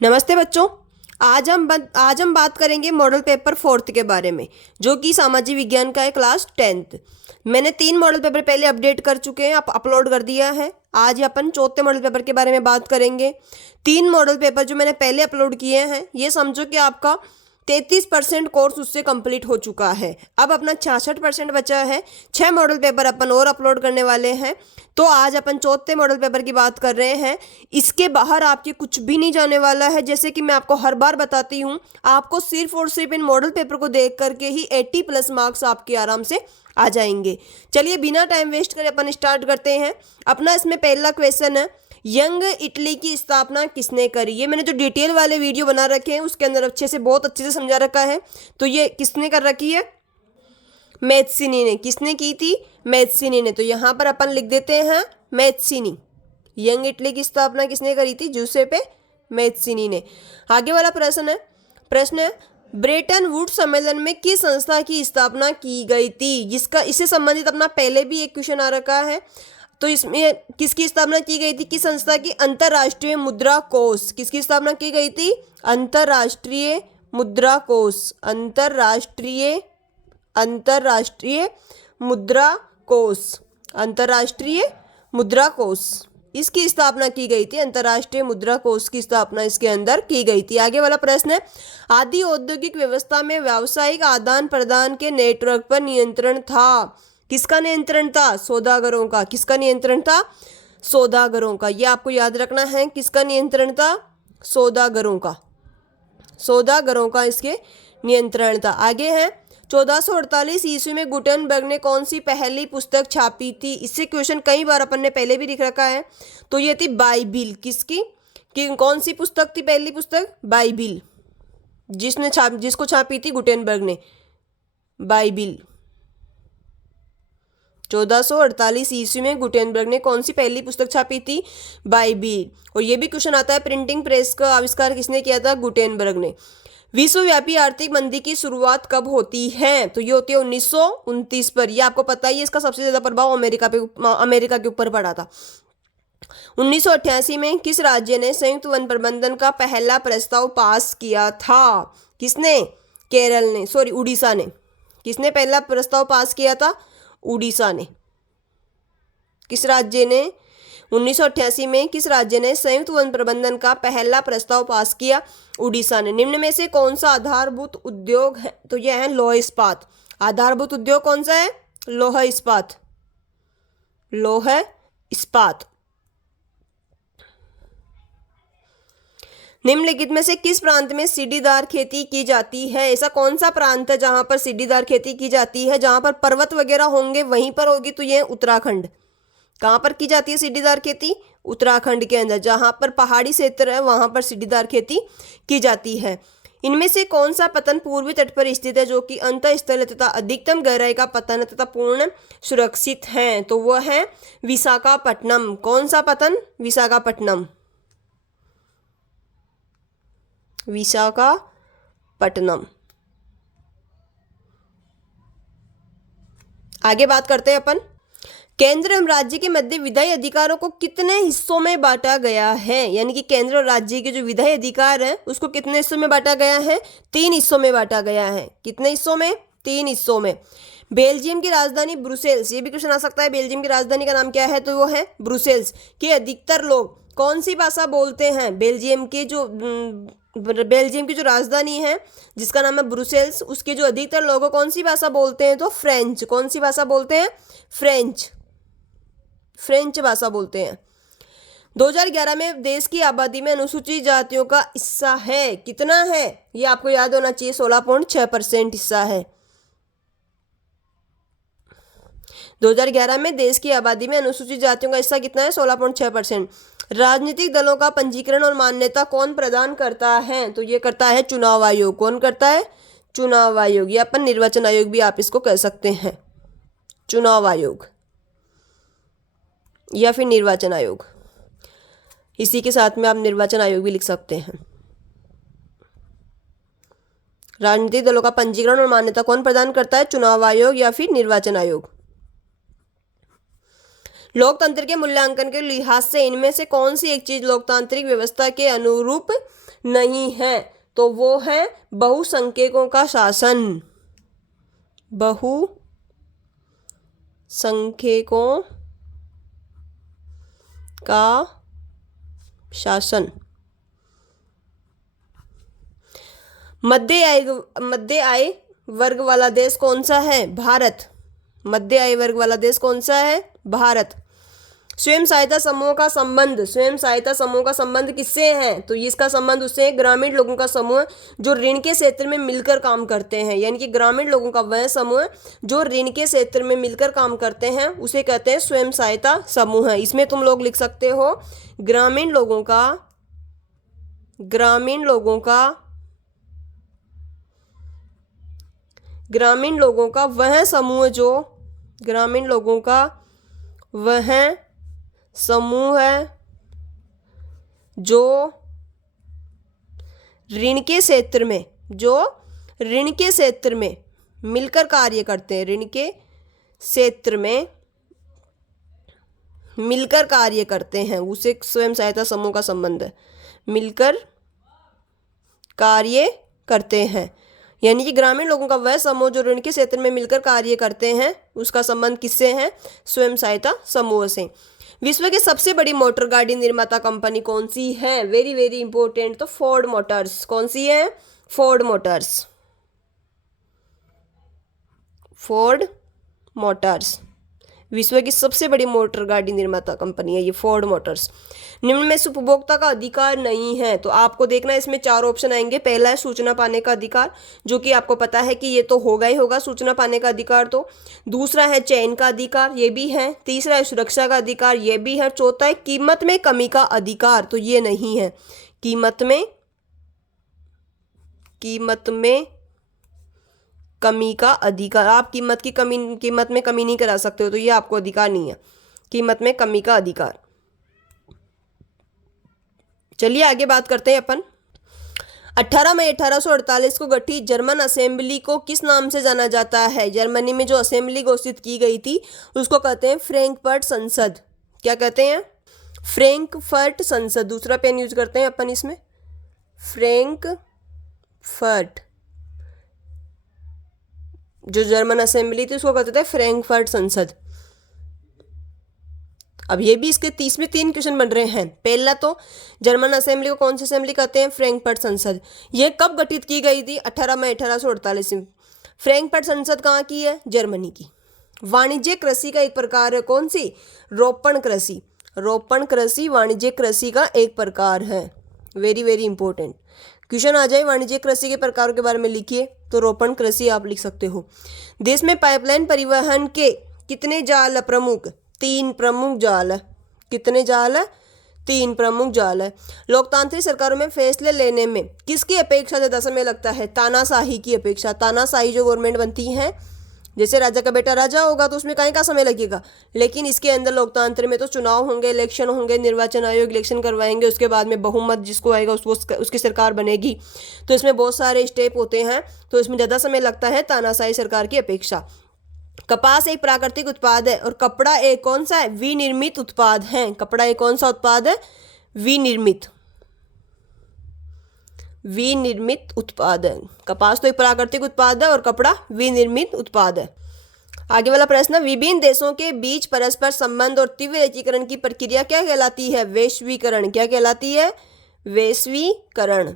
नमस्ते बच्चों। आज हम बात करेंगे मॉडल पेपर 4th के बारे में, जो कि सामाजिक विज्ञान का है, क्लास 10th। मैंने 3 मॉडल पेपर पहले अपडेट कर चुके हैं, अपलोड कर दिया है। आज अपन चौथे मॉडल पेपर के बारे में बात करेंगे। 3 मॉडल पेपर जो मैंने पहले अपलोड किए हैं, ये समझो कि आपका 33% कोर्स उससे कंप्लीट हो चुका है। अब अपना 66% बचा है। 6 मॉडल पेपर अपन और अपलोड करने वाले हैं। तो आज अपन चौथे मॉडल पेपर की बात कर रहे हैं। इसके बाहर आपके कुछ भी नहीं जाने वाला है। जैसे कि मैं आपको हर बार बताती हूँ, आपको सिर्फ और सिर्फ इन मॉडल पेपर को देख करके ही 80+ मार्क्स आपके आराम से आ जाएंगे। चलिए बिना टाइम वेस्ट करे अपन स्टार्ट करते हैं। अपना इसमें पहला क्वेश्चन है, यंग इटली की स्थापना किसने करी। ये मैंने जो डिटेल वाले वीडियो बना रखे हैं उसके अंदर बहुत अच्छे से समझा रखा है। तो ये किसने कर रखी है? मैत्सिनी ने। किसने की थी? मैत्सिनी ने। तो यहाँ पर अपन लिख देते हैं मैत्सिनी। यंग इटली की स्थापना किसने करी थी? जूसेppe मैत्सिनी ने। आगे वाला प्रश्न है ब्रेटन वुड सम्मेलन में किस संस्था की स्थापना की गई थी? जिसका इससे संबंधित अपना पहले भी एक क्वेश्चन आ रखा है। तो इसमें किसकी स्थापना की गई थी? किस संस्था की? अंतरराष्ट्रीय मुद्रा कोष। किसकी स्थापना की गई थी? अंतरराष्ट्रीय मुद्रा कोष। अंतरराष्ट्रीय मुद्रा कोष। अंतरराष्ट्रीय मुद्रा कोष, इसकी स्थापना की गई थी। अंतरराष्ट्रीय मुद्रा कोष की स्थापना इसके अंदर की गई थी। आगे वाला प्रश्न है आदि औद्योगिक व्यवस्था में व्यावसायिक आदान प्रदान के नेटवर्क पर नियंत्रण था। किसका नियंत्रण था? सौदागरों का। किसका नियंत्रण था? सौदागरों का। यह आपको याद रखना है। किसका नियंत्रण था? सौदागरों का। सौदागरों का इसके नियंत्रण था। आगे है 1448 ईस्वी में गुटेनबर्ग ने कौन सी पहली पुस्तक छापी थी? इससे क्वेश्चन कई बार अपन ने पहले भी लिख रखा है। तो ये थी बाइबिल। किसकी? कौन सी पुस्तक थी? पहली पुस्तक बाइबिल। जिसको छापी थी गुटेनबर्ग ने। बाइबिल। 1448 ईस्वी में गुटेनबर्ग ने कौन सी पहली पुस्तक छापी थी? बाइबिल। और ये भी क्वेश्चन आता है प्रिंटिंग प्रेस का आविष्कार किसने किया था? गुटेनबर्ग ने। विश्वव्यापी आर्थिक मंदी की शुरुआत कब होती है? तो ये होती है 1929 पर। ये आपको पता ही है, इसका सबसे ज्यादा प्रभाव अमेरिका के ऊपर पड़ा था। 1988 में किस राज्य ने संयुक्त वन प्रबंधन का पहला प्रस्ताव पास किया था? किसने? केरल ने, सॉरी उड़ीसा ने। किसने पहला प्रस्ताव पास किया था? उड़ीसा ने। किस राज्य ने? 1988 में किस राज्य ने संयुक्त वन प्रबंधन का पहला प्रस्ताव पास किया? उड़ीसा ने। निम्न में से कौन सा आधारभूत उद्योग है? तो यह है लौह इस्पात। आधारभूत उद्योग कौन सा है? लौह इस्पात। लौह इस्पात। निम्नलिखित में से किस प्रांत में सीढ़ीदार खेती की जाती है? ऐसा कौन सा प्रांत है जहां पर सीढ़ीदार खेती की जाती है? जहां पर पर्वत वगैरह होंगे वहीं पर होगी। तो यह उत्तराखंड। कहां पर की जाती है सीढ़ीदार खेती? उत्तराखंड के अंदर। जहां पर पहाड़ी क्षेत्र है वहां पर सीढ़ीदार खेती की जाती है। इनमें से कौन सा पतन पूर्वी तट पर स्थित है, जो कि अंतःस्थल तथा अधिकतम गहराई का पतन तथा पूर्ण सुरक्षित है? तो वह है विशाखापट्टनम। कौन सा पतन? विशाखापट्टनम। विशाखापट्टनम। आगे बात करते हैं अपन। केंद्र एवं राज्य के मध्य विधायी अधिकारों को कितने हिस्सों में बांटा गया है? यानी कि केंद्र और राज्य के जो विधायी अधिकार है उसको कितने हिस्सों में बांटा गया है? 3 हिस्सों में बांटा गया है। कितने हिस्सों में? 3 हिस्सों में। बेल्जियम की राजधानी ब्रुसेल्स। ये भी क्वेश्चन आ सकता है, बेल्जियम की राजधानी का नाम क्या है? तो वो है ब्रुसेल्स। के अधिकतर लोग कौन सी भाषा बोलते हैं? बेल्जियम की जो राजधानी है जिसका नाम है ब्रुसेल्स, उसके जो अधिकतर लोग कौन सी भाषा बोलते हैं? तो फ्रेंच। कौन सी भाषा बोलते हैं? फ्रेंच। फ्रेंच भाषा बोलते हैं। 2011 में देश की आबादी में अनुसूचित जातियों का हिस्सा है। कितना है? ये आपको याद होना चाहिए, 16.6% हिस्सा है। 2011 में देश की आबादी में अनुसूचित जातियों का हिस्सा कितना है? 16.6%। राजनीतिक दलों का पंजीकरण और मान्यता कौन प्रदान करता है? तो ये करता है चुनाव आयोग। कौन करता है? चुनाव आयोग। या अपन निर्वाचन आयोग भी आप इसको कह सकते हैं। चुनाव आयोग या फिर निर्वाचन आयोग, इसी के साथ में आप निर्वाचन आयोग भी लिख सकते हैं। राजनीतिक दलों का पंजीकरण और मान्यता कौन प्रदान करता है? चुनाव आयोग या फिर निर्वाचन आयोग। लोकतंत्र के मूल्यांकन के लिहाज से इनमें से कौन सी एक चीज लोकतांत्रिक व्यवस्था के अनुरूप नहीं है? तो वो है बहुसंख्यकों का शासन। बहुसंख्यकों का शासन। मध्य आय वर्ग वाला देश कौन सा है? भारत। मध्य आय वर्ग वाला देश कौन सा है? भारत। स्वयं सहायता समूह का संबंध किससे है? तो इसका संबंध उससे ग्रामीण लोगों का समूह जो ऋण के क्षेत्र में मिलकर काम करते हैं, यानी कि ग्रामीण लोगों का वह समूह जो ऋण के क्षेत्र में मिलकर काम करते हैं उसे कहते हैं स्वयं सहायता समूह। इसमें तुम लोग लिख सकते हो ग्रामीण लोगों का वह समूह जो ऋण के क्षेत्र में मिलकर कार्य करते हैं। ऋण के क्षेत्र में मिलकर कार्य करते हैं उसे स्वयं सहायता समूह का संबंध है। मिलकर कार्य करते हैं यानी कि ग्रामीण लोगों का वह समूह जो ऋण के क्षेत्र में मिलकर कार्य करते हैं उसका संबंध किससे है? स्वयं सहायता समूह से। विश्व की सबसे बड़ी मोटर गाड़ी निर्माता कंपनी कौन सी है? Very very important. तो फोर्ड मोटर्स। कौन सी है? फोर्ड मोटर्स विश्व की सबसे बड़ी मोटर गाड़ी निर्माता कंपनी है ये फोर्ड मोटर्स। निम्न में से उपभोक्ता का अधिकार नहीं है, तो आपको देखना है इसमें 4 ऑप्शन आएंगे। पहला है सूचना पाने का अधिकार, जो कि आपको पता है कि ये तो होगा ही होगा सूचना पाने का अधिकार। तो दूसरा है चयन का अधिकार, ये भी है। तीसरा है सुरक्षा का अधिकार, ये भी है। चौथा है कीमत में कमी का अधिकार, तो ये नहीं है। कीमत में कमी का अधिकार, आप कीमत में कमी नहीं करा सकते हो, तो ये आपको अधिकार नहीं है। कीमत में कमी का अधिकार। चलिए आगे बात करते हैं अपन। 18 मई 1848 को गठित जर्मन असेंबली को किस नाम से जाना जाता है? जर्मनी में जो असेंबली घोषित की गई थी उसको कहते हैं फ्रैंकफर्ट संसद। क्या कहते हैं? फ्रैंकफर्ट संसद। दूसरा पेन यूज करते हैं अपन इसमें, फ्रैंकफर्ट। जो जर्मन असेंबली थी उसको कहते थे फ्रैंकफर्ट संसद। अब ये भी इसके 30 में 3 क्वेश्चन बन रहे हैं। पहला तो जर्मन असेंबली को कौन सी असेंबली कहते हैं? फ्रैंकफर्ट संसद। ये कब गठित की गई थी? 18 मई 1848 में। फ्रैंकफर्ट संसद कहाँ की है? जर्मनी की। वाणिज्य कृषि का एक प्रकार है, कौन सी? रोपण कृषि। रोपण कृषि वाणिज्य कृषि का एक प्रकार है। वेरी वेरी इंपॉर्टेंट क्वेश्चन आ जाए वाणिज्य कृषि के प्रकारों के बारे में लिखिए, तो रोपण कृषि आप लिख सकते हो। देश में पाइपलाइन परिवहन के कितने जाल प्रमुख? 3 प्रमुख जाल है। कितने जाल है? 3 प्रमुख जाल है। लोकतांत्रिक सरकारों में फैसले लेने में किसकी अपेक्षा ज़्यादा समय लगता है? तानाशाही की अपेक्षा। तानाशाही जो गवर्नमेंट बनती है, जैसे राजा का बेटा राजा होगा तो उसमें कहीं का समय लगेगा, लेकिन इसके अंदर लोकतंत्र में तो चुनाव होंगे, इलेक्शन होंगे, निर्वाचन आयोग इलेक्शन करवाएंगे, उसके बाद में बहुमत जिसको आएगा उसकी सरकार बनेगी। तो इसमें बहुत सारे स्टेप होते हैं, तो इसमें ज़्यादा समय लगता है तानाशाही सरकार की अपेक्षा। कपास एक प्राकृतिक उत्पाद है और कपड़ा एक कौन सा है? विनिर्मित उत्पाद है। कपड़ा एक कौन सा उत्पाद है? विनिर्मित उत्पाद है। कपास तो एक प्राकृतिक उत्पाद है और कपड़ा विनिर्मित उत्पाद है। आगे वाला प्रश्न, विभिन्न देशों के बीच परस्पर संबंध और तीव्र एकीकरण की प्रक्रिया क्या कहलाती है? वैश्वीकरण। क्या कहलाती है? वैश्वीकरण।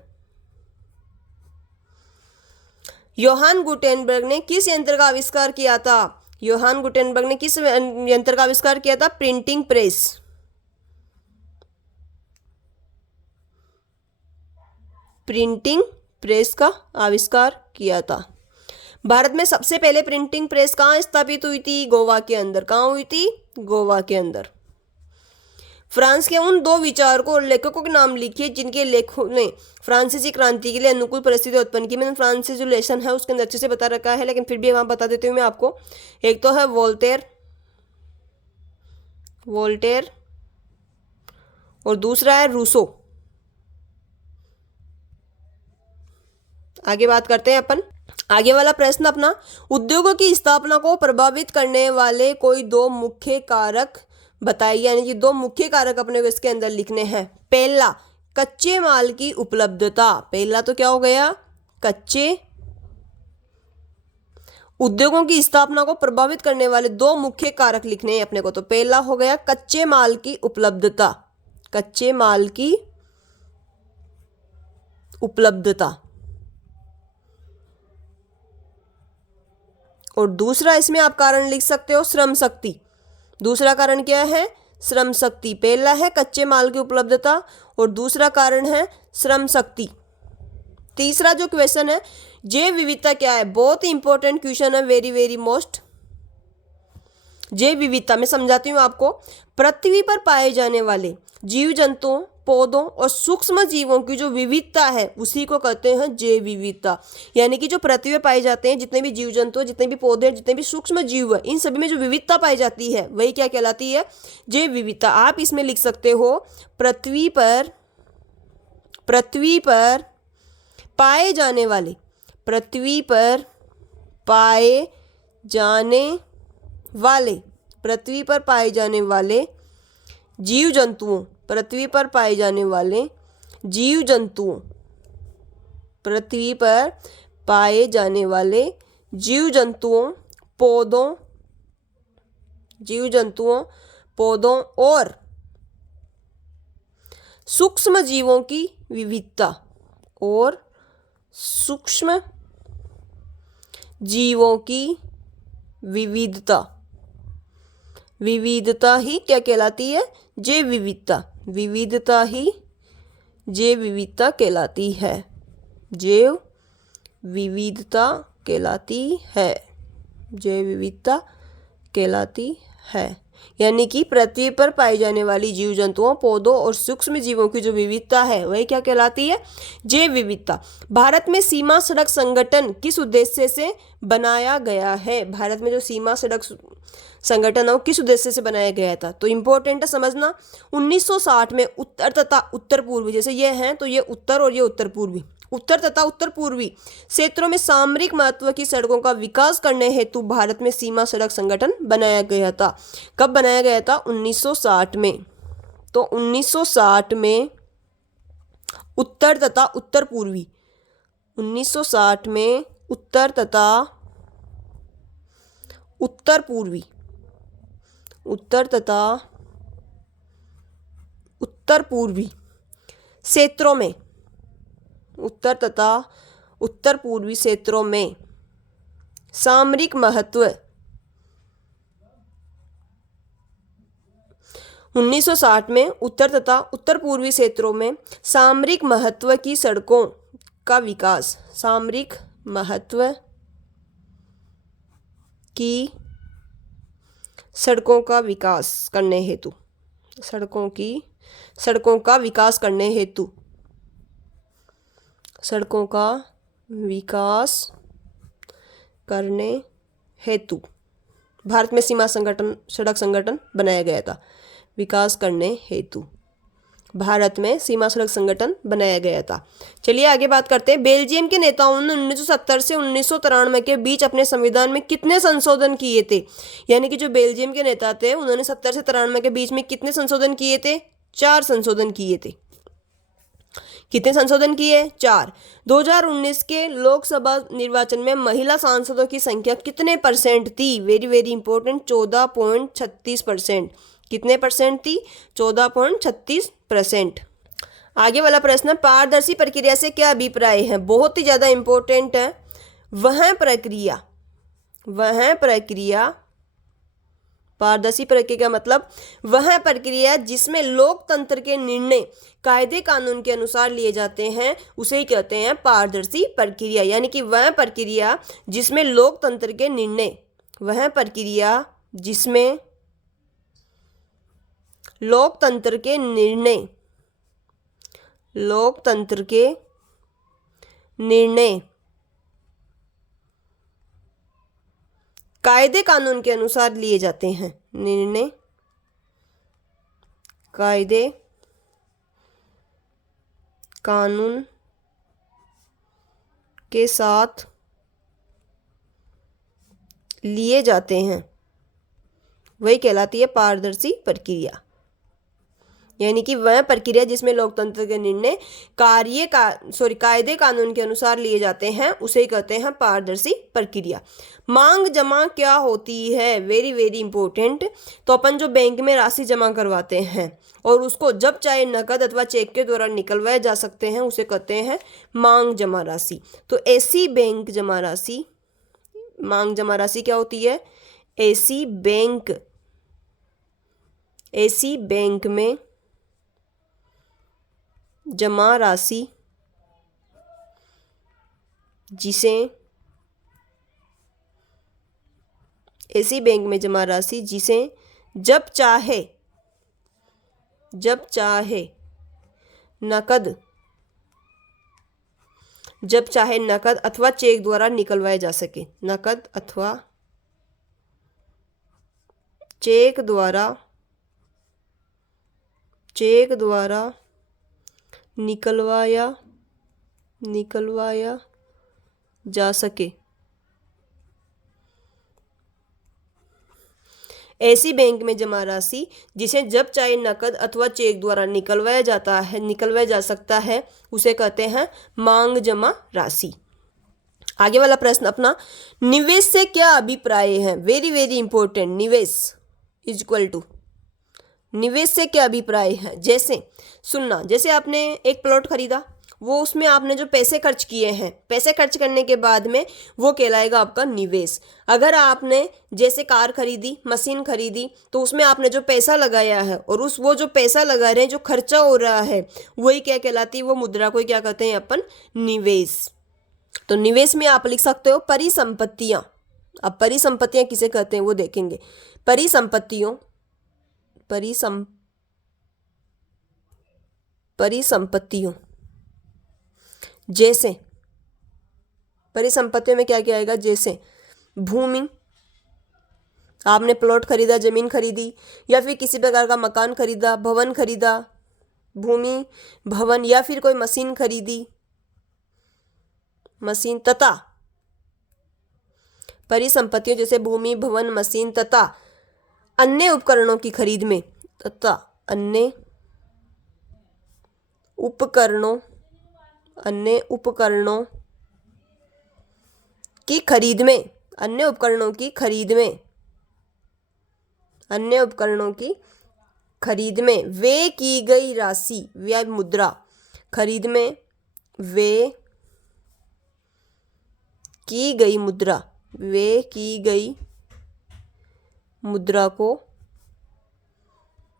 योहान गुटेनबर्ग ने किस यंत्र का आविष्कार किया था? योहान गुटेनबर्ग ने किस यंत्र का आविष्कार किया था? Printing press. प्रिंटिंग प्रेस का आविष्कार किया था। भारत में सबसे पहले प्रिंटिंग प्रेस कहाँ स्थापित हुई थी? गोवा के अंदर। कहाँ हुई थी? गोवा के अंदर। फ्रांस के उन 2 विचारकों और लेखकों के नाम लिखिए जिनके लेखों ने फ्रांसीसी क्रांति के लिए अनुकूल परिस्थिति उत्पन्न की। मैंने फ्रांसीसी जो लेसन है उसके अंदर अच्छे से बता रखा है, लेकिन फिर भी वहाँ बता देती हूँ मैं आपको। एक तो है वोल्टेयर और दूसरा है रूसो। आगे बात करते हैं अपन। आगे वाला प्रश्न अपना, उद्योगों की स्थापना को प्रभावित करने वाले कोई 2 मुख्य कारक बताइए, यानी कि दो मुख्य कारक अपने को इसके अंदर लिखने हैं। पहला कच्चे माल की उपलब्धता, पहला तो क्या हो गया, कच्चे उद्योगों की स्थापना को प्रभावित करने वाले दो मुख्य कारक लिखने हैं अपने को। तो पहला हो गया कच्चे माल की उपलब्धता, कच्चे माल की उपलब्धता, और दूसरा इसमें आप कारण लिख सकते हो श्रम शक्ति। दूसरा कारण क्या है, श्रम शक्ति। पहला है कच्चे माल की उपलब्धता और दूसरा कारण है श्रम शक्ति। तीसरा जो क्वेश्चन है, जैव विविधता क्या है, बहुत ही इंपॉर्टेंट क्वेश्चन है, वेरी वेरी मोस्ट। जैव विविधता मैं समझाती हूँ आपको। पृथ्वी पर पाए जाने वाले जीव जंतुओं, पौधों और सूक्ष्म जीवों की जो विविधता है उसी को कहते हैं जैव विविधता। यानी कि जो पृथ्वी पर पाए जाते हैं जितने भी जीव जंतु, जितने भी पौधे, जितने भी सूक्ष्म जीव है, इन सभी में जो विविधता पाई जाती है वही क्या कहलाती है, जैव विविधता। आप इसमें लिख सकते हो पृथ्वी पर पाए जाने वाले, पृथ्वी पर पाए जाने वाले, पृथ्वी पर पाए जाने वाले जीव जंतुओं, पृथ्वी पर पाए जाने वाले जीव जंतुओं, पृथ्वी पर पाए जाने वाले जीव जंतुओं, पौधों, जीव जंतुओं, पौधों और सूक्ष्म जीवों की विविधता, और सूक्ष्म जीवों की विविधता, विविधता ही क्या कहलाती है, जैव विविधता। विविधता ही जैव विविधता कहलाती है, जैव विविधता कहलाती है, जैव विविधता कहलाती है। यानी कि पृथ्वी पर पाई जाने वाली जीव जंतुओं, पौधों और सूक्ष्म जीवों की जो विविधता है वही क्या कहलाती है, जैव विविधता। भारत में सीमा सड़क संगठन किस उद्देश्य से बनाया गया है, भारत में जो सीमा सड़क संगठन है वो किस उद्देश्य से बनाया गया था, तो इंपॉर्टेंट है समझना। 1960 में उत्तर तथा उत्तर पूर्वी, जैसे ये हैं तो ये उत्तर और ये उत्तर पूर्वी, उत्तर तथा उत्तर पूर्वी क्षेत्रों में सामरिक महत्व की सड़कों का विकास करने हेतु भारत में सीमा सड़क संगठन बनाया गया था। कब बनाया गया था, 1960 में। तो 1960 में उत्तर तथा उत्तर पूर्वी, 1960 में उत्तर तथा उत्तर पूर्वी, उत्तर तथा उत्तर पूर्वी क्षेत्रों में, उत्तर तथा उत्तर पूर्वी क्षेत्रों में सामरिक महत्व, 1960 में उत्तर तथा उत्तर पूर्वी क्षेत्रों में सामरिक महत्व की सड़कों का विकास, सामरिक महत्व की सड़कों का विकास करने हेतु, सड़कों का विकास करने हेतु, सड़कों का विकास करने हेतु भारत में सीमा सड़क संगठन बनाया गया था। विकास करने हेतु भारत में सीमा सड़क संगठन बनाया गया था। चलिए आगे बात करते हैं। बेल्जियम के नेताओं ने 1970 से 1993 के बीच अपने संविधान में कितने संशोधन किए थे, यानी कि जो बेल्जियम के नेता थे उन्होंने 70 से 93 के बीच में कितने संशोधन किए थे, 4 संशोधन किए थे। कितने संशोधन किए, 4। 2019 के लोकसभा निर्वाचन में महिला सांसदों की संख्या कितने परसेंट थी, वेरी वेरी इंपॉर्टेंट, 14.36%। कितने परसेंट थी, 14.36%। आगे वाला प्रश्न, पारदर्शी प्रक्रिया से क्या अभिप्राय है, बहुत ही ज़्यादा इंपॉर्टेंट है। वह प्रक्रिया, पारदर्शी प्रक्रिया का मतलब वह प्रक्रिया जिसमें लोकतंत्र के निर्णय कायदे कानून के अनुसार लिए जाते हैं उसे ही कहते हैं पारदर्शी प्रक्रिया। यानी कि वह प्रक्रिया जिसमें लोकतंत्र के निर्णय, वह प्रक्रिया जिसमें लोकतंत्र के निर्णय कायदे कानून के अनुसार लिए जाते हैं, निर्णय कायदे कानून के साथ लिए जाते हैं, वही कहलाती है पारदर्शी प्रक्रिया। यानी कि वह प्रक्रिया जिसमें लोकतंत्र के निर्णय कायदे कानून के अनुसार लिए जाते हैं उसे कहते हैं पारदर्शी प्रक्रिया। मांग जमा क्या होती है, वेरी वेरी इंपॉर्टेंट। तो अपन जो बैंक में राशि जमा करवाते हैं और उसको जब चाहे नकद अथवा चेक के द्वारा निकलवाए जा सकते हैं उसे कहते हैं मांग जमा राशि। तो ऐसी बैंक जमा राशि, मांग जमा राशि क्या होती है, ऐसी बैंक में जमा राशि जिसे जब चाहे नकद अथवा चेक द्वारा निकलवाए जा सके, नकद अथवा चेक द्वारा निकलवाया जा सके, ऐसी बैंक में जमा राशि जिसे जब चाहे नकद अथवा चेक द्वारा निकलवाया जा सकता है उसे कहते हैं मांग जमा राशि। आगे वाला प्रश्न अपना, निवेश से क्या अभिप्राय है, वेरी वेरी इंपॉर्टेंट। निवेश इज इक्वल टू, निवेश से क्या अभिप्राय है। जैसे सुनना, जैसे आपने एक प्लॉट खरीदा, वो उसमें आपने जो पैसे खर्च किए हैं, पैसे खर्च करने के बाद में वो कहलाएगा आपका निवेश। अगर आपने जैसे कार खरीदी, मशीन खरीदी, तो उसमें आपने जो पैसा लगाया है और वो जो पैसा लगा रहे हैं, जो खर्चा हो रहा है, वही क्या कहलाती है, वो मुद्रा को क्या कहते हैं अपन, निवेश। तो निवेश में आप लिख सकते हो परिसंपत्तियां। अब परिसंपत्तियां किसे कहते हैं वो देखेंगे। परिसंपत्तियों जैसे, परिसंपत्तियों में क्या क्या आएगा, जैसे भूमि, आपने प्लॉट खरीदा, जमीन खरीदी, या फिर किसी प्रकार का मकान खरीदा, भवन खरीदा, भूमि भवन, या फिर कोई मशीन खरीदी, मशीन, तथा परिसंपत्तियों जैसे भूमि भवन मशीन तथा अन्य उपकरणों की खरीद में, तथा अन्य उपकरणों की खरीद में वे की गई राशि, व्यय मुद्रा, खरीद में वे की गई मुद्रा को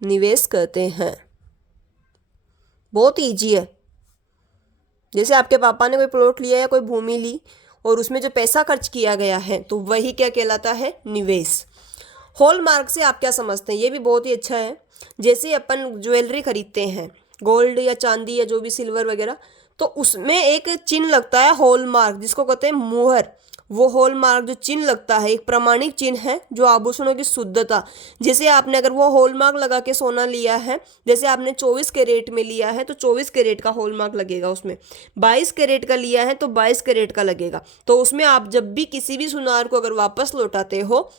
निवेश कहते हैं। बहुत ईजी है। जैसे आपके पापा ने कोई प्लॉट लिया या कोई भूमि ली और उसमें जो पैसा खर्च किया गया है, तो वही क्या कहलाता है, निवेश। हॉलमार्क से आप क्या समझते हैं, ये भी बहुत ही अच्छा है। जैसे अपन ज्वेलरी खरीदते हैं, गोल्ड या चांदी या जो भी सिल्वर वगैरह, तो उसमें एक चिन्ह लगता है हॉलमार्क, जिसको कहते हैं मुहर। वो हॉलमार्क जो चिन्ह लगता है एक प्रमाणिक चिन्ह है जो आभूषणों की शुद्धता। जैसे आपने अगर वो हॉलमार्क लगा के सोना लिया है, जैसे आपने 24 कैरेट में लिया है तो 24 कैरेट का हॉलमार्क लगेगा उसमें, 22 कैरेट का लिया है तो 22 कैरेट का लगेगा। तो उसमें आप जब भी किसी भी सुनार को अगर वापस लौटाते हो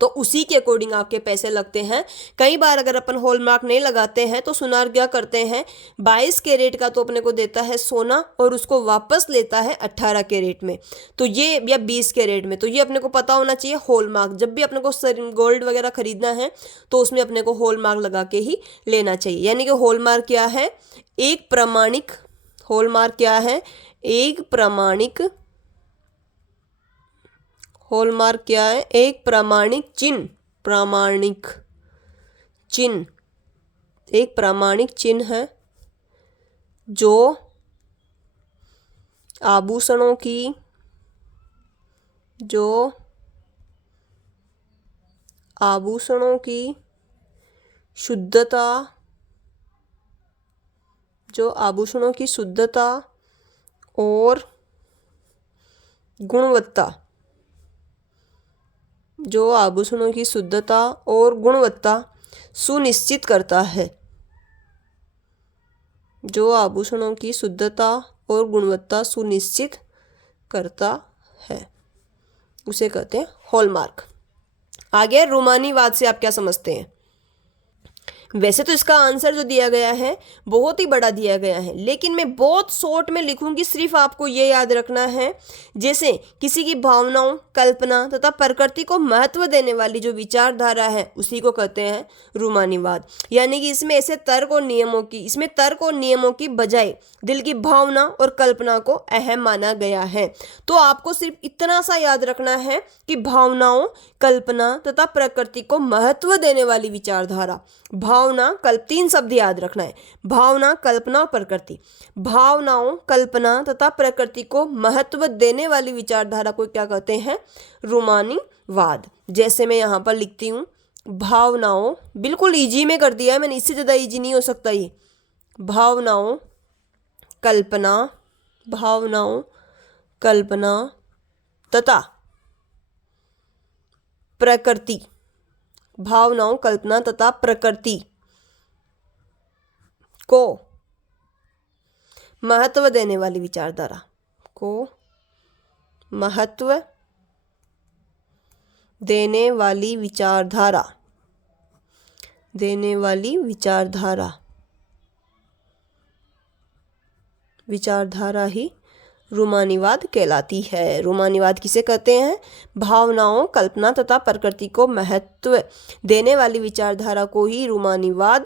तो उसी के अकॉर्डिंग आपके पैसे लगते हैं। कई बार अगर अपन हॉलमार्क नहीं लगाते हैं तो सुनार क्या करते हैं, 22 कैरेट का तो अपने को देता है सोना और उसको वापस लेता है 18 कैरेट में, तो ये, या 20 कैरेट में। तो ये अपने को पता होना चाहिए हॉलमार्क। जब भी अपने को गोल्ड वगैरह खरीदना है तो उसमें अपने को हॉलमार्क लगा के ही लेना चाहिए। यानी कि हॉलमार्क क्या है, एक प्रमाणिक, हॉलमार्क क्या है, एक प्रमाणिक, हॉलमार्क क्या है, एक प्रमाणिक चिन्ह, एक प्रमाणिक चिन्ह है जो आभूषणों की शुद्धता और गुणवत्ता सुनिश्चित करता है, जो आभूषणों की शुद्धता और गुणवत्ता सुनिश्चित करता है, उसे कहते हैं हॉलमार्क। आगे रूमानीवाद से आप क्या समझते हैं? वैसे तो इसका आंसर जो दिया गया है बहुत ही बड़ा दिया गया है, लेकिन मैं बहुत शॉर्ट में लिखूंगी। सिर्फ आपको ये याद रखना है, जैसे किसी की भावनाओं, कल्पना तथा प्रकृति को महत्व देने वाली जो विचारधारा है उसी को कहते हैं रूमानीवाद। यानी कि इसमें तर्क और नियमों की बजाय दिल की भावना और कल्पना को अहम माना गया है। तो आपको सिर्फ इतना सा याद रखना है कि भावनाओं, कल्पना तथा प्रकृति को महत्व देने वाली विचारधारा, तीन शब्द याद रखना है, भावना, कल्पना और प्रकृति। भावनाओं, कल्पना तथा प्रकृति को महत्व देने वाली विचारधारा को क्या कहते हैं? रूमानीवाद। जैसे मैं यहाँ पर लिखती हूँ, भावनाओं, बिल्कुल इजी में कर दिया है मैंने, इससे ज़्यादा इजी नहीं हो सकता ये। भावनाओं, कल्पना तथा प्रकृति, भावनाओं, कल्पना तथा प्रकृति को महत्व देने वाली विचारधारा को महत्व देने वाली विचारधारा ही रूमानीवाद कहलाती है। रूमानीवाद किसे कहते हैं? भावनाओं, कल्पना तथा प्रकृति को महत्व देने वाली विचारधारा को ही रूमानीवाद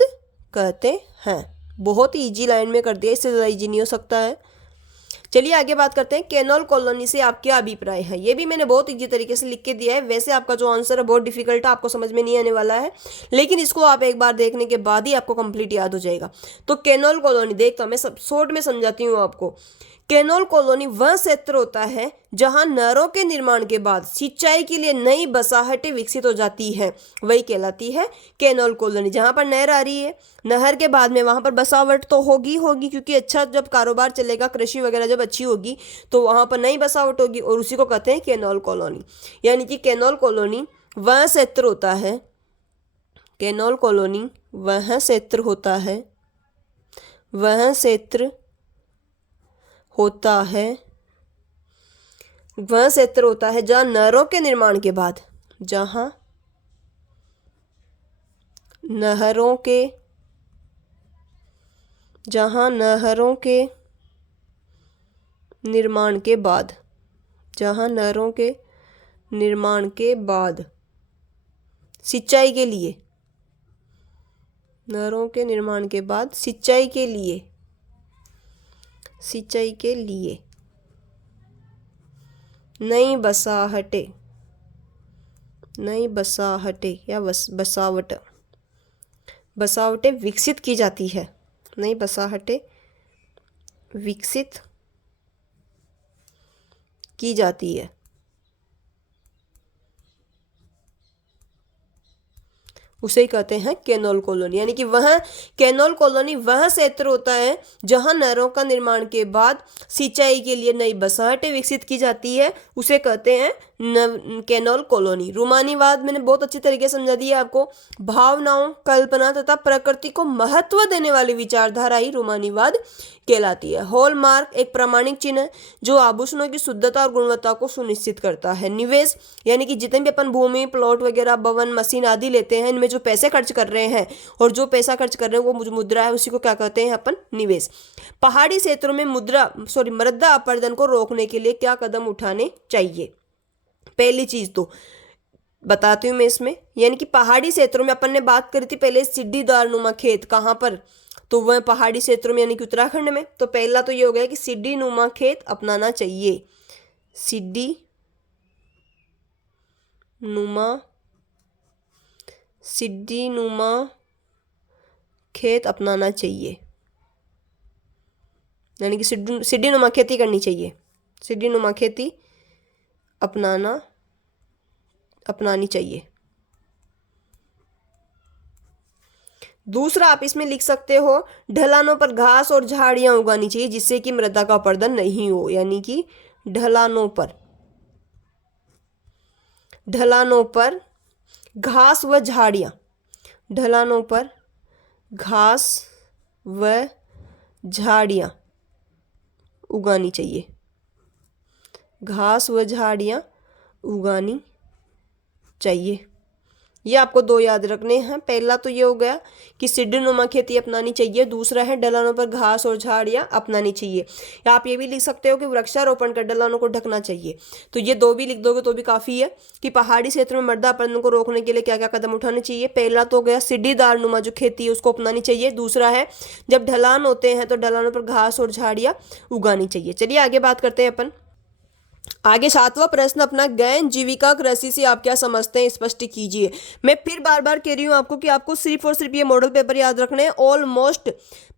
कहते हैं। बहुत ही इजी लाइन में कर दिया, इससे ज़्यादा इजी नहीं हो सकता है। चलिए आगे बात करते हैं, केनोल कॉलोनी से आपके अभिप्राय है। ये भी मैंने बहुत इजी तरीके से लिख के दिया है। वैसे आपका जो आंसर है बहुत डिफिकल्ट है, आपको समझ में नहीं आने वाला है, लेकिन इसको आप एक बार देखने के बाद ही आपको कंप्लीट याद हो जाएगा। तो केनोल कॉलोनी देखता हूँ, मैं सब शॉर्ट में समझाती हूँ आपको। केनोल कॉलोनी वह क्षेत्र होता है जहां नहरों के निर्माण के बाद सिंचाई के लिए नई बसाहटें विकसित हो जाती है, वही कहलाती है केनोल कॉलोनी। जहां पर नहर आ रही है, नहर के बाद में वहां पर बसावट तो होगी क्योंकि अच्छा जब कारोबार चलेगा, कृषि वगैरह जब अच्छी होगी तो वहां पर नई बसावट होगी, और उसी को कहते हैं केनोल कॉलोनी। यानी कि केनोल कॉलोनी वह क्षेत्र होता है, केनोल कॉलोनी वह क्षेत्र होता है जहां नहरों के निर्माण के बाद, नहरों के निर्माण के बाद सिंचाई के लिए, नहरों के निर्माण के बाद सिंचाई के लिए नई बसाहटें या बसावटें विकसित की जाती है, नई बसाहटें विकसित की जाती है। उसे ही कहते हैं केनोल कॉलोनी। यानी कि केनोल कॉलोनी वह क्षेत्र होता है जहां नहरों का निर्माण के बाद सिंचाई के लिए नई बसाहटें विकसित की जाती है, उसे कहते हैं केनोल कॉलोनी। रूमानीवाद मैंने बहुत अच्छी तरीके से समझा दिया आपको। भावनाओं, कल्पना तथा प्रकृति को महत्व देने वाली विचारधारा ही रूमानीवाद कहलाती है। हॉलमार्क एक प्रमाणिक चिन्ह है जो आभूषणों की शुद्धता और गुणवत्ता को सुनिश्चित करता है। निवेश यानी कि जितने भी अपन भूमि, प्लॉट वगैरह, भवन, मशीन आदि लेते हैं, इनमें जो पैसे खर्च कर रहे हैं और जो पैसा खर्च कर रहे हैं वो मुद्रा है, उसी को क्या कहते हैं अपन? निवेश। पहाड़ी क्षेत्रों में मृदा अपरदन को रोकने के लिए क्या कदम उठाने चाहिए? पहली चीज तो बताती हूँ मैं इसमें, यानी कि पहाड़ी क्षेत्रों में अपन ने बात करी थी पहले सीढ़ीदार नुमा खेत, कहाँ पर? तो वह पहाड़ी क्षेत्रों में यानी कि उत्तराखंड में। तो पहला तो ये हो गया कि सीढ़ी नुमा खेत अपनाना चाहिए, सीढ़ी नुमा खेत अपनाना चाहिए, यानी कि सीढ़ी नुमा खेती करनी चाहिए, सीढ़ी नुमा खेती अपनानी चाहिए। दूसरा आप इसमें लिख सकते हो, ढलानों पर घास और झाड़ियां उगानी चाहिए जिससे कि मृदा का अपरदन नहीं हो। यानी कि ढलानों पर घास व झाड़ियां, ढलानों पर घास व झाड़ियां उगानी चाहिए, घास व झाड़ियां उगानी चाहिए। ये आपको दो याद रखने हैं। पहला तो ये हो गया कि सीढ़ीनुमा खेती अपनानी चाहिए, दूसरा है ढलानों पर घास और झाड़ियाँ अपनानी चाहिए। या आप ये भी लिख सकते हो कि वृक्षारोपण कर ढलानों को ढकना चाहिए। तो ये दो भी लिख दोगे तो भी काफ़ी है कि पहाड़ी क्षेत्र में मृदा अपरदन को रोकने के लिए क्या क्या कदम उठाने चाहिए। पहला तो हो गया सीढ़ीदार नुमा जो खेती है उसको अपनानी चाहिए। दूसरा है जब ढलान होते हैं तो ढलानों पर घास और झाड़ियाँ उगानी चाहिए। चलिए आगे बात करते हैं अपन। आगे 7वां प्रश्न अपना, गहन जीविका कृषि से आप क्या समझते हैं, स्पष्ट कीजिए। मैं फिर बार बार कह रही हूँ आपको कि आपको सिर्फ और सिर्फ ये मॉडल पेपर याद रखने हैं। ऑलमोस्ट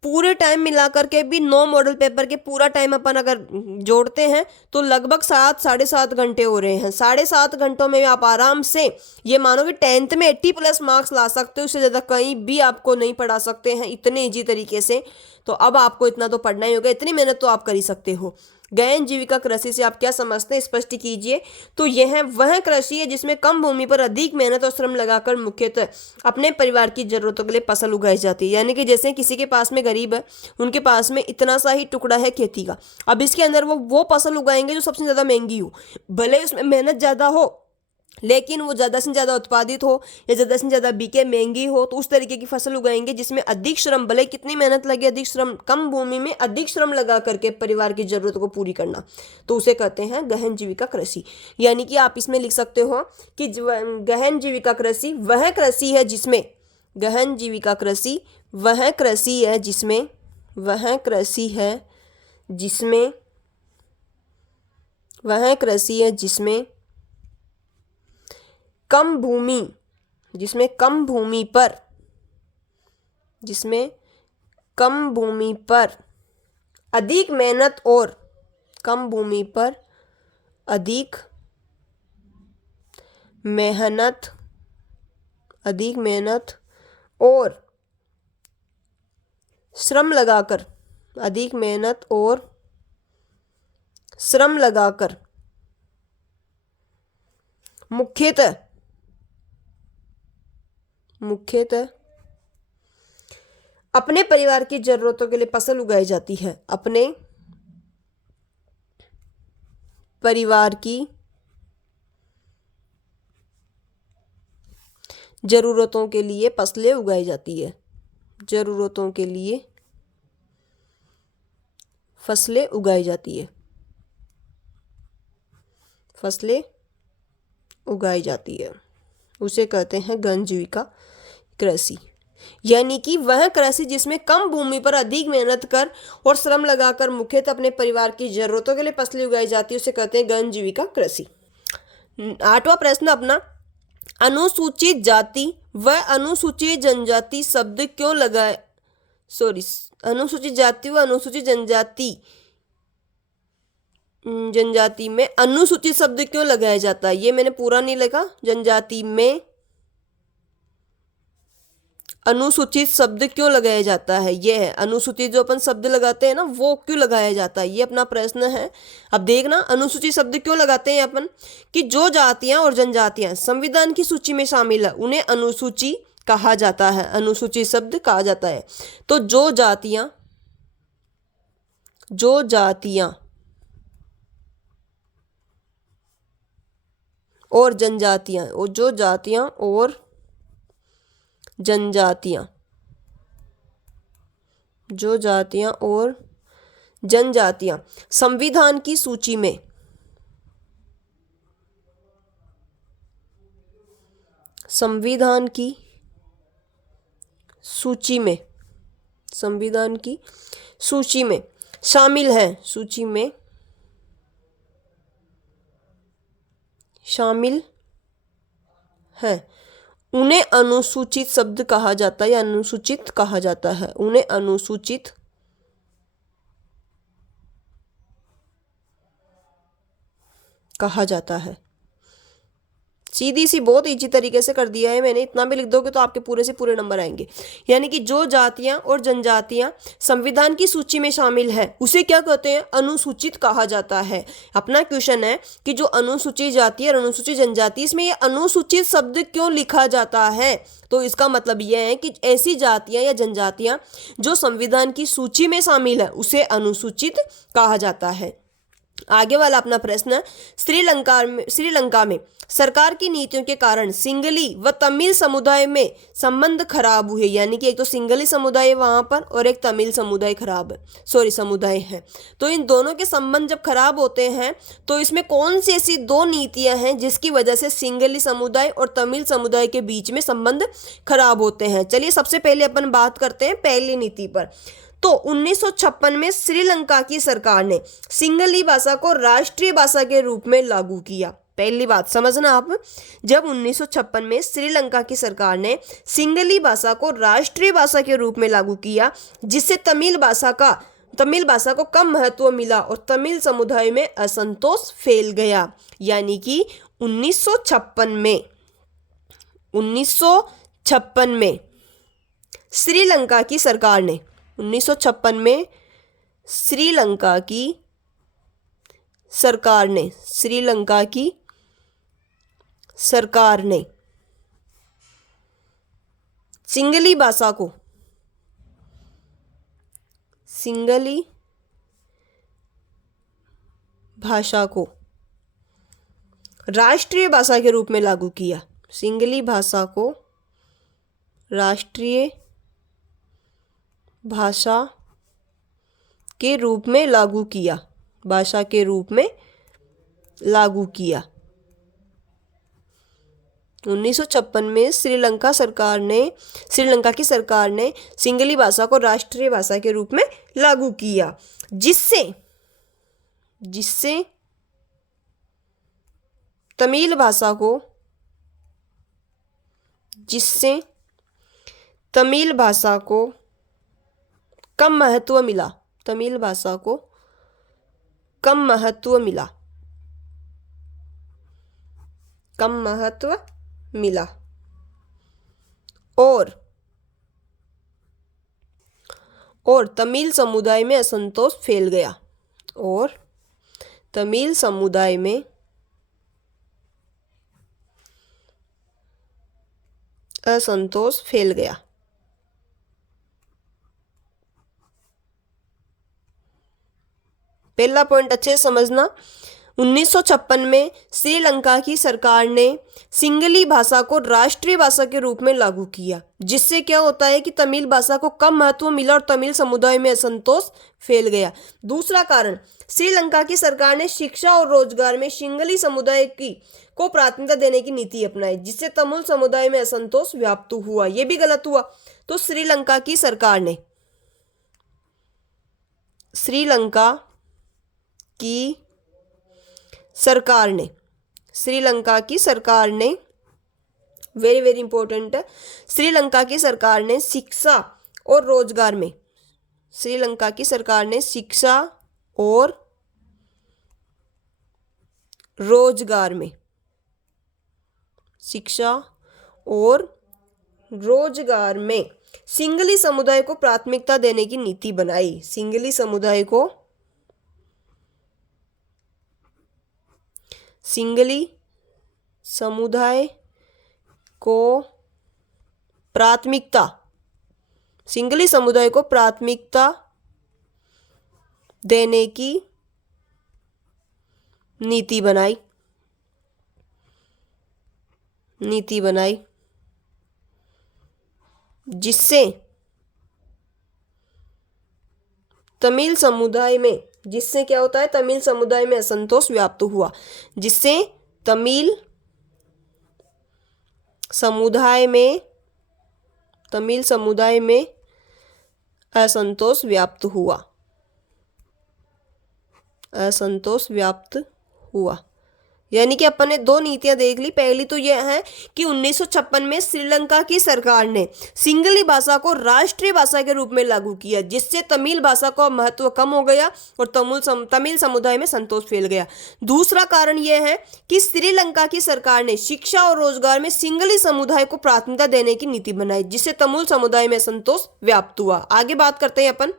पूरे टाइम मिलाकर के भी 9 मॉडल पेपर के पूरा टाइम अपन अगर जोड़ते हैं तो लगभग 7-7.5 घंटे हो रहे हैं। 7.5 घंटों में आप आराम से ये मानो कि 10th में 80+ मार्क्स ला सकते हो। उससे ज़्यादा कहीं भी आपको नहीं पढ़ा सकते हैं इतने ईजी तरीके से। तो अब आपको इतना तो पढ़ना ही होगा, इतनी मेहनत तो आप कर ही सकते हो। गहन जीविका कृषि से आप क्या समझते हैं, स्पष्ट कीजिए। तो यह वह कृषि है जिसमें कम भूमि पर अधिक मेहनत और श्रम लगाकर मुख्यतः अपने परिवार की जरूरतों के लिए फसल उगाई जाती है। यानी कि जैसे किसी के पास में गरीब है, उनके पास में इतना सा ही टुकड़ा है खेती का, अब इसके अंदर वो फसल उगाएंगे जो सबसे ज़्यादा महंगी हो, भले उसमें मेहनत ज़्यादा हो लेकिन वो ज़्यादा से ज़्यादा उत्पादित हो या ज़्यादा से ज़्यादा बिके, महंगी हो। तो उस तरीके की फसल उगाएंगे जिसमें अधिक श्रम, भले कितनी मेहनत लगे, अधिक श्रम, कम भूमि में अधिक श्रम लगा करके परिवार की ज़रूरतों को पूरी करना, तो उसे कहते हैं गहन जीविका कृषि। यानी कि आप इसमें लिख सकते हो कि गहन जीविका कृषि वह कृषि है जिसमें, गहन जीविका कृषि वह कृषि है जिसमें, वह कृषि है जिसमें, वह कृषि है जिसमें कम भूमि, जिसमें कम भूमि पर, जिसमें कम भूमि पर अधिक मेहनत और, कम भूमि पर अधिक मेहनत, अधिक मेहनत और श्रम लगाकर, अधिक मेहनत और श्रम लगाकर मुख्यतः अपने परिवार की जरूरतों के लिए फसल उगाई जाती है, अपने परिवार की जरूरतों के लिए फसलें उगाई जाती है, जरूरतों के लिए फसलें उगाई जाती है, फसलें उगाई जाती है, उसे कहते हैं गहन जीविका कृषि। यानी कि वह कृषि जिसमें कम भूमि पर अधिक मेहनत कर और श्रम लगाकर मुख्यतः अपने परिवार की जरूरतों के लिए फसलें उगाई जाती है, उसे कहते हैं गहन जीविका कृषि। 8वां प्रश्न अपना, अनुसूचित जाति व अनुसूचित जनजाति शब्द क्यों लगाए, अनुसूचित जाति व अनुसूचित जनजाति में अनुसूचित शब्द क्यों लगाया जाता है। ये मैंने पूरा नहीं लिखा, जनजाति में अनुसूचित शब्द क्यों लगाया जाता है, ये है अनुसूचित जो अपन शब्द लगाते हैं ना, वो क्यों लगाया जाता है, ये अपना प्रश्न है। अब देखना अनुसूचित शब्द क्यों लगाते हैं अपन, कि जो जातियां और जनजातियां संविधान की सूची में शामिल है उन्हें अनुसूची कहा जाता है, अनुसूचित शब्द कहा जाता है। तो जो जातियां और जनजातियां, और जो जातियां और जनजातियां, जो जातियां और जनजातियां संविधान की सूची में, संविधान की सूची में, संविधान की सूची में शामिल है, सूची में शामिल है, उन्हें अनुसूचित शब्द कहा जाता है या अनुसूचित कहा जाता है, उन्हें अनुसूचित कहा जाता है। सीधी सी बहुत इजी तरीके से कर दिया है मैंने, इतना भी लिख दोगे तो आपके पूरे से पूरे नंबर आएंगे। यानी कि जो जातियां और जनजातियां संविधान की सूची में शामिल है उसे क्या कहते हैं, अनुसूचित कहा जाता है। अपना क्वेश्चन है कि जो अनुसूचित जाति और अनुसूचित जनजाति, इसमें ये अनुसूचित शब्द क्यों लिखा जाता है, तो इसका मतलब यह है कि ऐसी जातियां या जनजातियां जो संविधान की सूची में शामिल है उसे अनुसूचित कहा जाता है। आगे वाला अपना प्रश्न, श्रीलंका में सरकार की नीतियों के कारण सिंगली व तमिल समुदाय में संबंध खराब हुए, यानी कि एक तो सिंगली समुदाय है वहां पर और एक तमिल समुदाय है। तो इन दोनों के संबंध जब खराब होते हैं तो इसमें कौन सी ऐसी दो नीतियां हैं जिसकी वजह से सिंगली समुदाय और तमिल समुदाय के बीच में संबंध खराब होते हैं। चलिए सबसे पहले अपन बात करते हैं पहली नीति पर। तो 1956 में श्रीलंका की सरकार ने सिंगली भाषा को राष्ट्रीय भाषा के रूप में लागू किया। पहली बात समझना आप, जब 1956 में श्रीलंका की सरकार ने सिंगली भाषा को राष्ट्रीय भाषा के रूप में लागू किया, जिससे तमिल भाषा को कम महत्व मिला और तमिल समुदाय में असंतोष फैल गया। यानी कि 1956 में श्रीलंका की सरकार ने 1956 में श्रीलंका की सरकार ने सिंगली भाषा को राष्ट्रीय भाषा के रूप में लागू किया। सिंगली भाषा को राष्ट्रीय भाषा के रूप में लागू किया। 1956 में श्रीलंका की सरकार ने सिंगली भाषा को राष्ट्रीय भाषा के रूप में लागू किया, जिससे तमिल भाषा को कम महत्व मिला और तमिल समुदाय में असंतोष फैल गया। पहला पॉइंट अच्छे से समझना, 1956 में श्रीलंका की सरकार ने सिंगली भाषा को राष्ट्रीय भाषा के रूप में लागू किया, जिससे क्या होता है कि तमिल भाषा को कम महत्व मिला और तमिल समुदाय में असंतोष फैल गया। दूसरा कारण, श्रीलंका की सरकार ने शिक्षा और रोजगार में सिंगली समुदाय को प्राथमिकता देने की नीति अपनाई, जिससे तमिल समुदाय में असंतोष व्याप्त हुआ। यह भी गलत हुआ। तो श्रीलंका की सरकार ने वेरी वेरी इंपॉर्टेंट है, श्रीलंका की सरकार ने शिक्षा और रोजगार में सिंगली समुदाय को प्राथमिकता देने की नीति बनाई। सिंगली समुदाय को प्राथमिकता देने की नीति बनाई, जिससे क्या होता है, तमिल समुदाय में असंतोष व्याप्त हुआ, जिससे तमिल समुदाय में असंतोष व्याप्त हुआ। यानी कि अपन ने दो नीतियां देख ली। पहली तो यह है कि 1956 में श्रीलंका की सरकार ने सिंगली भाषा को राष्ट्रीय भाषा के रूप में लागू किया, जिससे तमिल भाषा का महत्व कम हो गया और तमिल समुदाय में संतोष फैल गया। दूसरा कारण यह है कि श्रीलंका की सरकार ने शिक्षा और रोजगार में सिंगली समुदाय को प्राथमिकता देने की नीति बनाई, जिससे तमिल समुदाय में संतोष व्याप्त हुआ। आगे बात करते हैं अपन,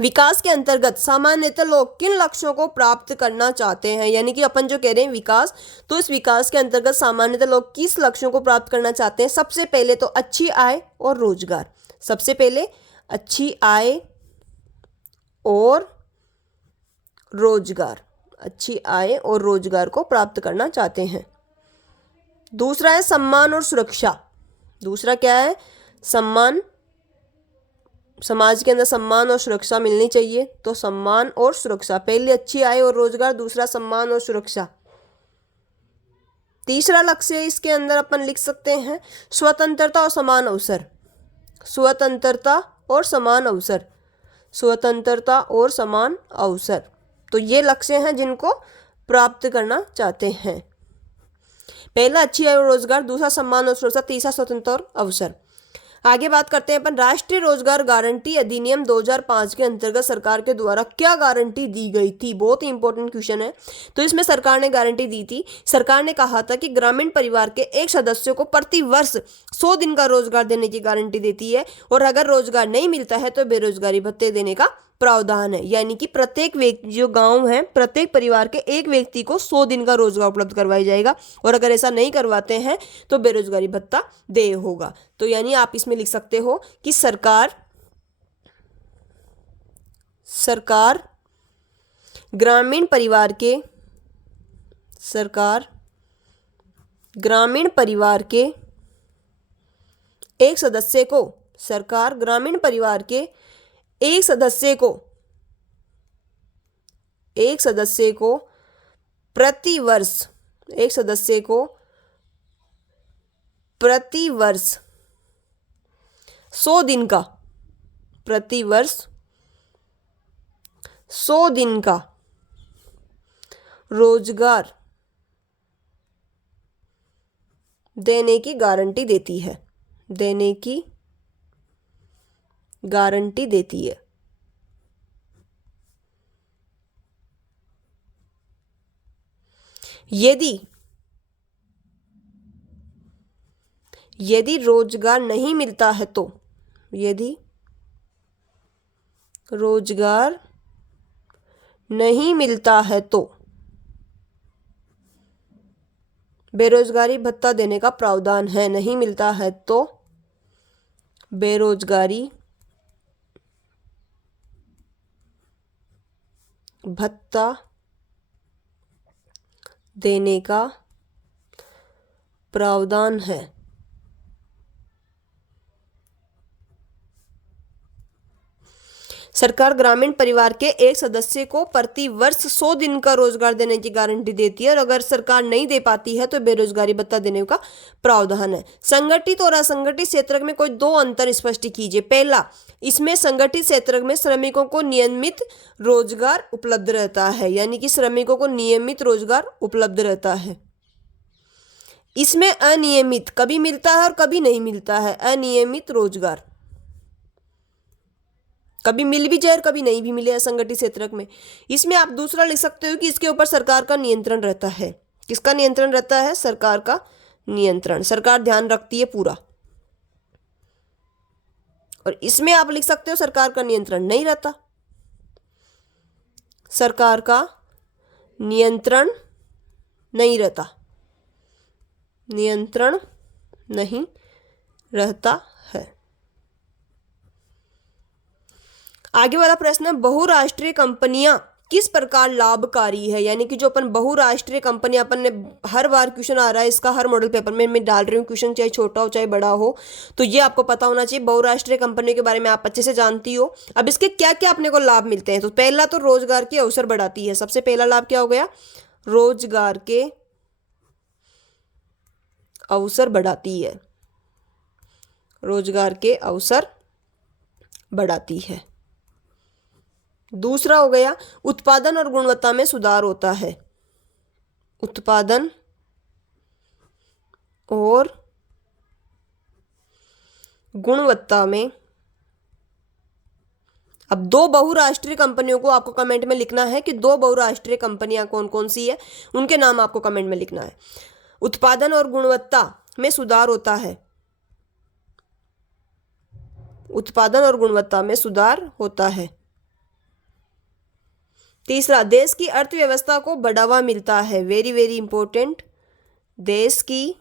विकास के अंतर्गत सामान्यतः लोग किन लक्ष्यों को प्राप्त करना चाहते हैं। यानी कि अपन जो कह रहे हैं विकास, तो इस विकास के अंतर्गत सामान्यतः लोग किस लक्ष्यों को प्राप्त करना चाहते हैं। सबसे पहले तो अच्छी आय और रोजगार। सबसे पहले अच्छी आय और रोजगार। अच्छी आय और रोजगार को प्राप्त करना चाहते हैं। दूसरा है सम्मान और सुरक्षा। दूसरा क्या है? सम्मान, समाज के अंदर सम्मान और सुरक्षा मिलनी चाहिए, तो सम्मान और सुरक्षा। पहले अच्छी आय और रोजगार, दूसरा सम्मान और सुरक्षा। तीसरा लक्ष्य इसके अंदर अपन लिख सकते हैं स्वतंत्रता और समान अवसर। स्वतंत्रता और समान अवसर, स्वतंत्रता और समान अवसर। तो ये लक्ष्य हैं जिनको प्राप्त करना चाहते हैं। पहला अच्छी आय और रोजगार, दूसरा सम्मान और सुरक्षा, तीसरा स्वतंत्रता और अवसर। आगे बात करते हैं अपन राष्ट्रीय रोजगार गारंटी अधिनियम 2005 के अंतर्गत सरकार के द्वारा क्या गारंटी दी गई थी। बहुत ही इंपॉर्टेंट क्वेश्चन है। तो इसमें सरकार ने गारंटी दी थी, सरकार ने कहा था कि ग्रामीण परिवार के एक सदस्य को प्रति वर्ष 100 दिन का रोजगार देने की गारंटी देती है, और अगर रोजगार नहीं मिलता है तो बेरोजगारी भत्ते देने का प्रावधान है। यानी कि प्रत्येक व्यक्ति, जो गांव है, प्रत्येक परिवार के एक व्यक्ति को 100 दिन का रोजगार उपलब्ध करवाया जाएगा, और अगर ऐसा नहीं करवाते हैं तो बेरोजगारी भत्ता देय होगा। तो यानी आप इसमें लिख सकते हो कि सरकार ग्रामीण परिवार के एक सदस्य को, सरकार ग्रामीण परिवार के एक सदस्य को प्रति वर्ष 100 दिन का, प्रति वर्ष 100 दिन का रोजगार देने की गारंटी देती है, देने की गारंटी देती है। यदि रोजगार नहीं मिलता है तो, यदि रोजगार नहीं मिलता है तो बेरोजगारी भत्ता देने का प्रावधान है। नहीं मिलता है तो बेरोजगारी भत्ता देने का प्रावधान है। सरकार ग्रामीण परिवार के एक सदस्य को प्रति वर्ष 100 दिन का रोजगार देने की गारंटी देती है, और अगर सरकार नहीं दे पाती है तो बेरोजगारी भत्ता देने का प्रावधान है। संगठित और असंगठित क्षेत्र में कोई दो अंतर स्पष्ट कीजिए। पहला, इसमें संगठित क्षेत्र में श्रमिकों को नियमित रोजगार उपलब्ध रहता है, यानी कि श्रमिकों को नियमित रोजगार उपलब्ध रहता है। इसमें अनियमित कभी मिलता है और कभी नहीं मिलता है। अनियमित रोजगार कभी मिल भी जाए और कभी नहीं भी मिले असंगठित क्षेत्र में। इसमें आप दूसरा लिख सकते हो कि इसके ऊपर सरकार का नियंत्रण रहता है। किसका नियंत्रण रहता है? सरकार का नियंत्रण, सरकार ध्यान रखती है पूरा। और इसमें आप लिख सकते हो सरकार का नियंत्रण नहीं रहता, सरकार का नियंत्रण नहीं रहता, नियंत्रण नहीं रहता है। आगे वाला प्रश्न है, बहुराष्ट्रीय कंपनियां किस प्रकार लाभकारी है। यानी कि जो अपन बहुराष्ट्रीय कंपनियां, अपन ने हर बार क्वेश्चन आ रहा है इसका, हर मॉडल पेपर में मैं डाल रही हूँ क्वेश्चन, चाहे छोटा हो चाहे बड़ा हो, तो ये आपको पता होना चाहिए। बहुराष्ट्रीय कंपनियों के बारे में आप अच्छे से जानती हो। अब इसके क्या क्या अपने को लाभ मिलते हैं। तो पहला तो रोजगार के अवसर बढ़ाती है। सबसे पहला लाभ क्या हो गया? रोजगार के अवसर बढ़ाती है, रोजगार के अवसर बढ़ाती है। दूसरा हो गया उत्पादन और गुणवत्ता में सुधार होता है। उत्पादन और गुणवत्ता में, अब दो बहुराष्ट्रीय कंपनियों को आपको कमेंट में लिखना है कि दो बहुराष्ट्रीय कंपनियां कौन कौन सी है, उनके नाम आपको कमेंट में लिखना है। उत्पादन और गुणवत्ता में सुधार होता है, उत्पादन और गुणवत्ता में सुधार होता है। तीसरा, देश की अर्थव्यवस्था को बढ़ावा मिलता है। वेरी वेरी इंपॉर्टेंट, देश की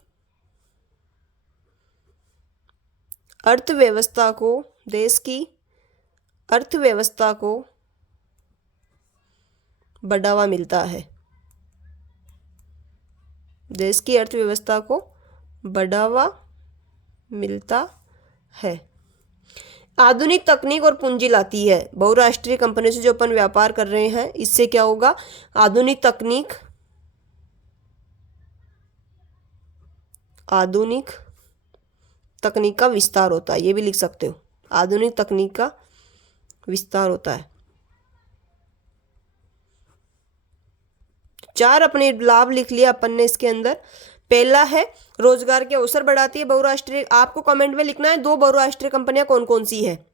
अर्थव्यवस्था को, देश की अर्थव्यवस्था को बढ़ावा मिलता है, देश की अर्थव्यवस्था को बढ़ावा मिलता है। आधुनिक तकनीक और पूंजी लाती है, बहुराष्ट्रीय कंपनियों से जो अपन व्यापार कर रहे हैं इससे क्या होगा, आधुनिक तकनीक का विस्तार होता है, ये भी लिख सकते हो, आधुनिक तकनीक का विस्तार होता है। 4 अपने लाभ लिख लिया अपन ने इसके अंदर। पहला है रोजगार के अवसर बढ़ाती है बहुराष्ट्रीय, आपको कमेंट में लिखना है 2 बहुराष्ट्रीय कंपनियां कौन कौन सी है।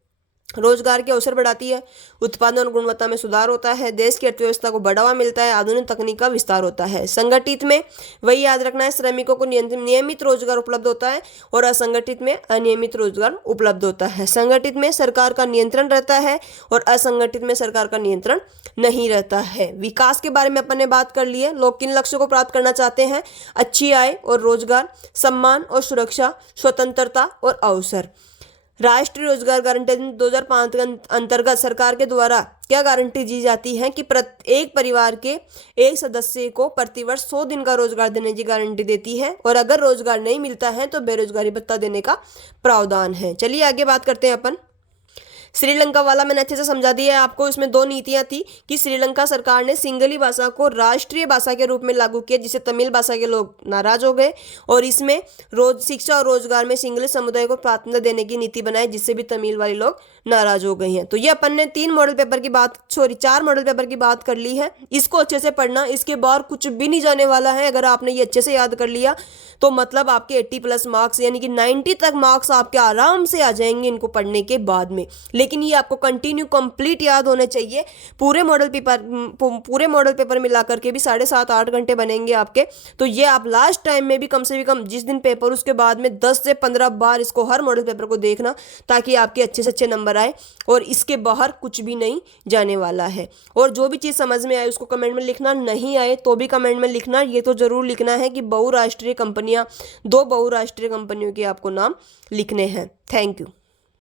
रोजगार के अवसर बढ़ाती है, उत्पादन और गुणवत्ता में सुधार होता है, देश की अर्थव्यवस्था को बढ़ावा मिलता है, आधुनिक तकनीक का विस्तार होता है। संगठित में वही याद रखना है, श्रमिकों को नियमित रोजगार उपलब्ध होता है और असंगठित में अनियमित रोजगार उपलब्ध होता है। संगठित में सरकार का नियंत्रण रहता है और असंगठित में सरकार का नियंत्रण नहीं रहता है। विकास के बारे में अपन ने बात कर ली है। लोग किन लक्ष्यों को प्राप्त करना चाहते हैं, अच्छी आय और रोजगार, सम्मान और सुरक्षा, स्वतंत्रता और अवसर। राष्ट्रीय रोजगार गारंटी 2005 के अंतर्गत सरकार के द्वारा क्या गारंटी दी जाती है कि प्रत्येक परिवार के एक सदस्य को प्रतिवर्ष 100 दिन का रोजगार देने की गारंटी देती है और अगर रोजगार नहीं मिलता है तो बेरोजगारी भत्ता देने का प्रावधान है। चलिए आगे बात करते हैं अपन। श्रीलंका वाला मैंने अच्छे से समझा दिया है आपको। इसमें 2 नीतियां थी कि श्रीलंका सरकार ने सिंगली भाषा को राष्ट्रीय भाषा के रूप में लागू किया, जिससे तमिल भाषा के लोग नाराज हो गए, और इसमें शिक्षा और रोजगार में सिंगली समुदाय को प्राथमिकता देने की नीति बनाई, जिससे भी तमिल वाले लोग नाराज हो गए हैं। तो ये अपन ने 4 मॉडल पेपर की बात कर ली है। इसको अच्छे से पढ़ना, इसके बाहर कुछ भी नहीं जाने वाला है। अगर आपने ये अच्छे से याद कर लिया तो मतलब आपके 80+ मार्क्स यानी कि 90 तक मार्क्स आपके आराम से आ जाएंगे इनको पढ़ने के बाद में। लेकिन ये आपको कंप्लीट याद होने चाहिए। पूरे मॉडल पेपर मिला करके भी 7.5-8 घंटे बनेंगे आपके। तो ये आप लास्ट टाइम में भी कम से कम जिस दिन पेपर उसके बाद में 10 से 15 बार इसको हर मॉडल पेपर को देखना, ताकि आपके अच्छे से अच्छे नंबर आए और इसके बाहर कुछ भी नहीं जाने वाला है। और जो भी चीज़ समझ में आए उसको कमेंट में लिखना, नहीं आए तो भी कमेंट में लिखना। ये तो जरूर लिखना है कि बहुराष्ट्रीय कंपनियां, 2 बहुराष्ट्रीय कंपनियों के आपको नाम लिखने हैं। Thank you.